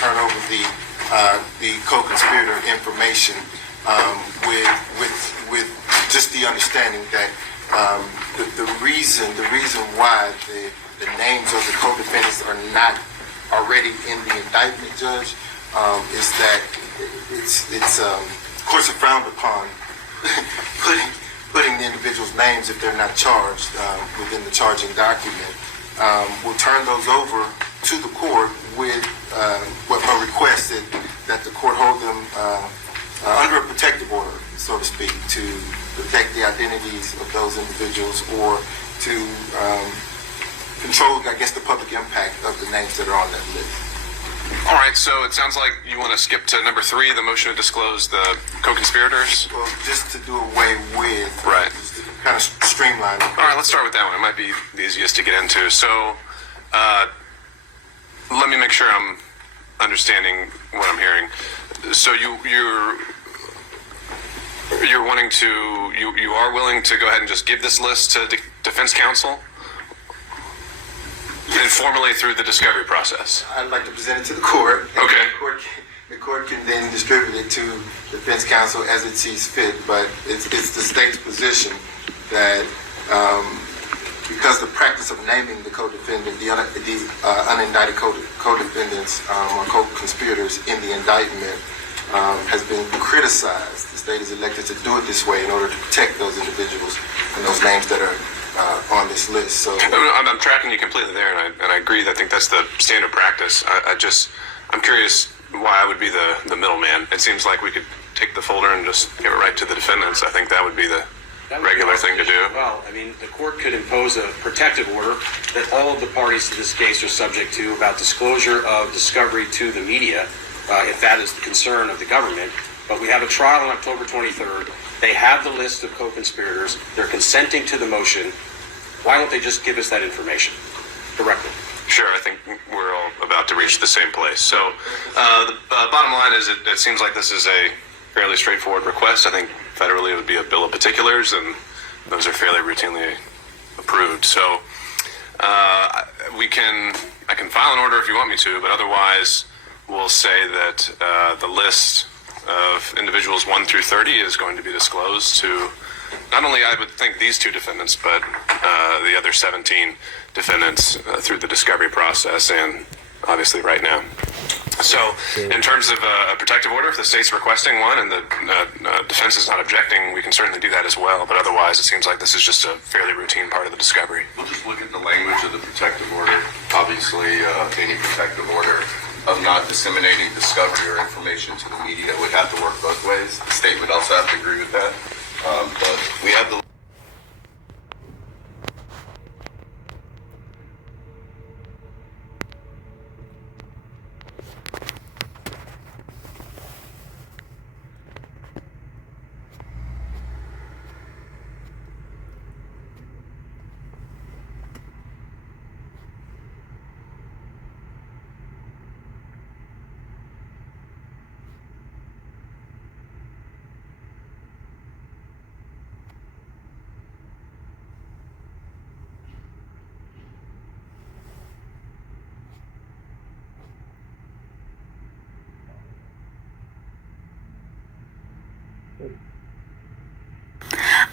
turn over the co-conspirator information with just the understanding that the reason why the names of the co-defendants are not already in the indictment, Judge, is that it's courts are frowned upon putting the individuals' names if they're not charged within the charging document. We'll turn those over to the court with what my request is that the court hold them under a protective order, so to speak, to protect the identities of those individuals or to control, I guess, the public impact of the names that are on that list. All right, so it sounds like you want to skip to number 3, the motion to disclose the co-conspirators? Well, just to do away with, right. Just to kind of streamline it. All right, let's start with that one. It might be the easiest to get into. So let me make sure I'm understanding what I'm hearing. So you're wanting to, you are willing to go ahead and just give this list to defense counsel? Informally through the discovery process. I'd like to present it to the court. Okay. The court can then distribute it to defense counsel as it sees fit, but it's the state's position that because the practice of naming the co-defendant, the unindicted co-defendants or co-conspirators in the indictment has been criticized. The state is elected to do it this way in order to protect those individuals and those names that are on this list. So I'm tracking you completely there, and I agree. I think that's the standard practice. I'm curious why I would be the middleman. It seems like we could take the folder and just give it right to the defendants. I think that would be the regular thing to do. Well, I mean, the court could impose a protective order that all of the parties to this case are subject to about disclosure of discovery to the media, if that is the concern of the government. But we have a trial on October 23rd. They have the list of co-conspirators. They're consenting to the motion. Why don't they just give us that information directly? Sure, I think we're all about to reach the same place. So the bottom line is it seems like this is a fairly straightforward request. I think federally it would be a bill of particulars, and those are fairly routinely approved. So I can file an order if you want me to, but otherwise we'll say that the list of individuals 1 through 30 is going to be disclosed to not only, I would think, these 2 defendants, but the other 17 defendants through the discovery process and obviously right now. So in terms of a protective order, if the state's requesting one and the defense is not objecting, we can certainly do that as well. But otherwise, it seems like this is just a fairly routine part of the discovery. We'll just look at the language of the protective order. Obviously, any protective order of not disseminating discovery or information to the media would have to work both ways. The state would also have to agree with that. But we have the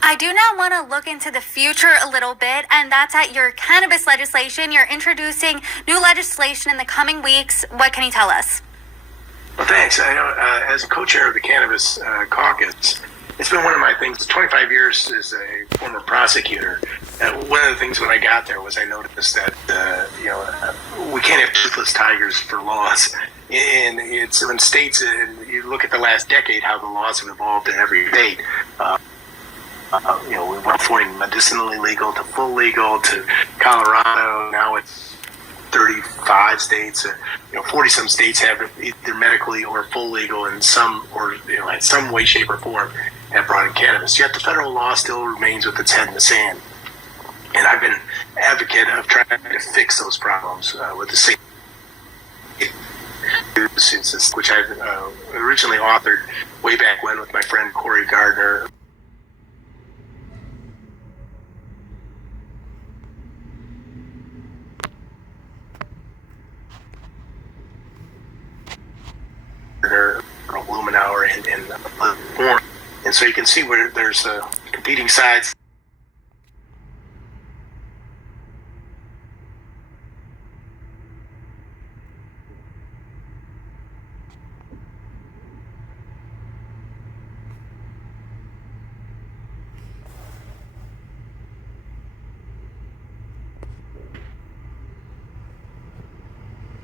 I do now want to look into the future a little bit, and that's at your cannabis legislation. You're introducing new legislation in the coming weeks. What can you tell us? Well, thanks. I know, as a co-chair of the Cannabis Caucus, it's been one of my things. 25 years as a former prosecutor. One of the things when I got there was I noticed that we can't have toothless tigers for laws. And it's when states, and you look at the last decade, how the laws have evolved in every state. We went from medicinally legal to full legal to Colorado. Now it's 35 states. 40-some states have either medically or full legal, and some, or in some way, shape, or form, have brought in cannabis. Yet the federal law still remains with its head in the sand. And I've been an advocate of trying to fix those problems with the state. Which I originally authored way back when with my friend Corey Gardner. And so you can see where there's competing sides.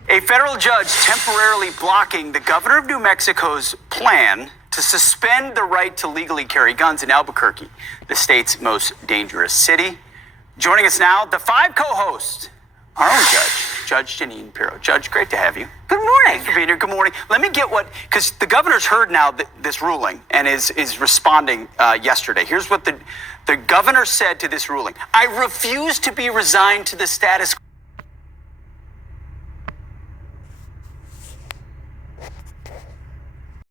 A federal judge temporarily blocking the governor of New Mexico's plan to suspend the right to legally carry guns in Albuquerque, the state's most dangerous city. Joining us now, the 5 co-hosts, our own judge, Judge Janine Pirro. Judge, great to have you. Good morning. Thanks for being here. Good morning. Let me get because the governor's heard now this ruling and is responding yesterday. Here's what the governor said to this ruling. I refuse to be resigned to the status quo.